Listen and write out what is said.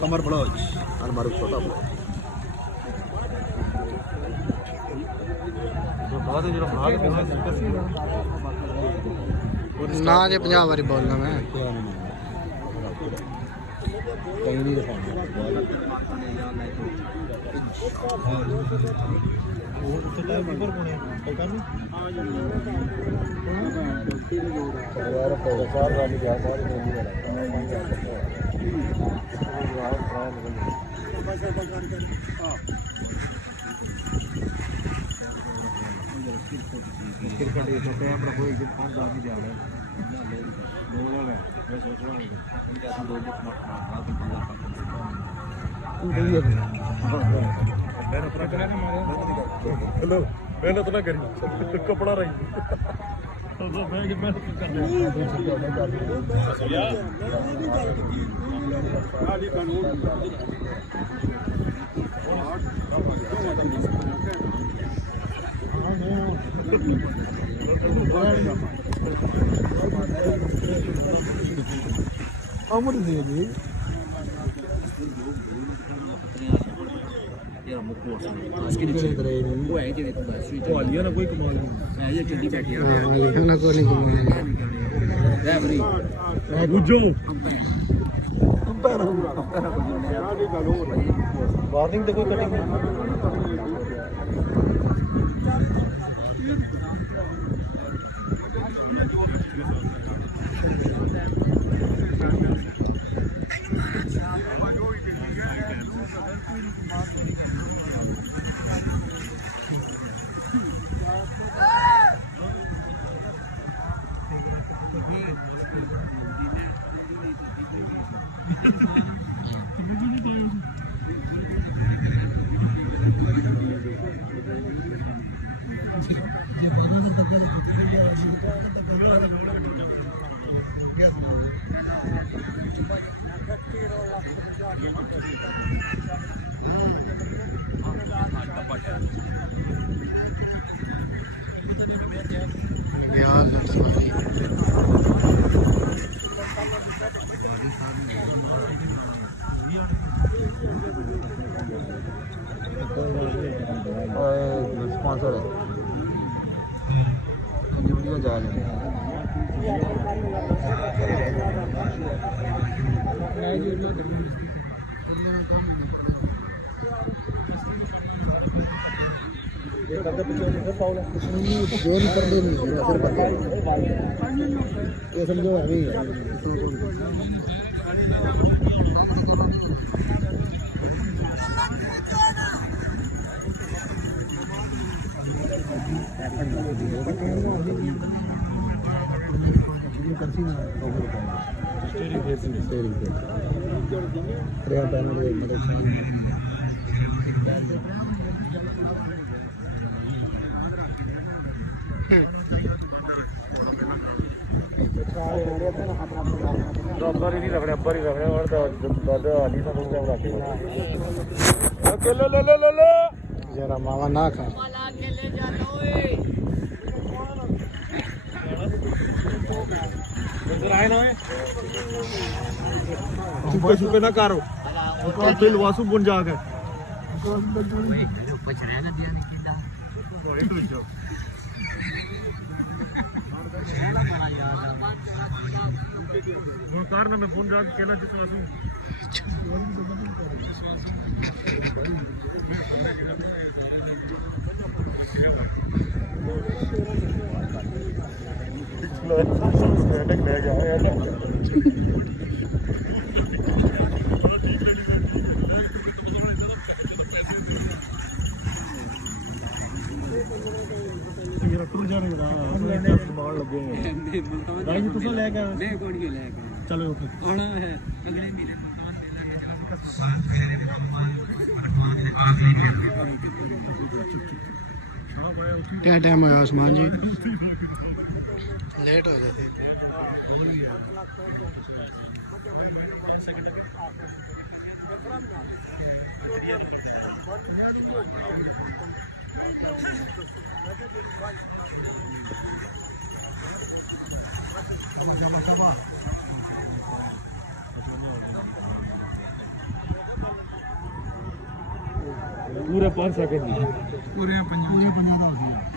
कमर blouse और मारू छोटा ब्लाउज ना जे 50 बारी बोलना मैं कहीं नहीं दिखाना मेहनत ना करी कपड़ा रही अमर देवी इसके नीचे वो है जेडे स्वीट वाली ना कोई कमाल नहीं है ये चंडी बैठी है हां लिखना कोई नहीं कमाल रेफरी गुजो अंपायर वार्निंग तो कोई कटिंग स्पॉन्सर है वीडियो जा रही है ये समझो अभी अब्बर ही नहीं रखने और दादा अली सा लोग रखे ले जरा मावा ना खा आए ना छुपे छुपे ना करो फिर वासु बुन जाके कार ना मैं फोन जाके कहना जितना वासु ले गया चलो क्या टाइम है आसमान जी लेट हो गए थे ਪੂਰੇ 5 ਸੈਕਿੰਡ ਦੀ ਪੂਰੇ ਪੰਜਾਂ ਦਾ ਹੋ ਗਿਆ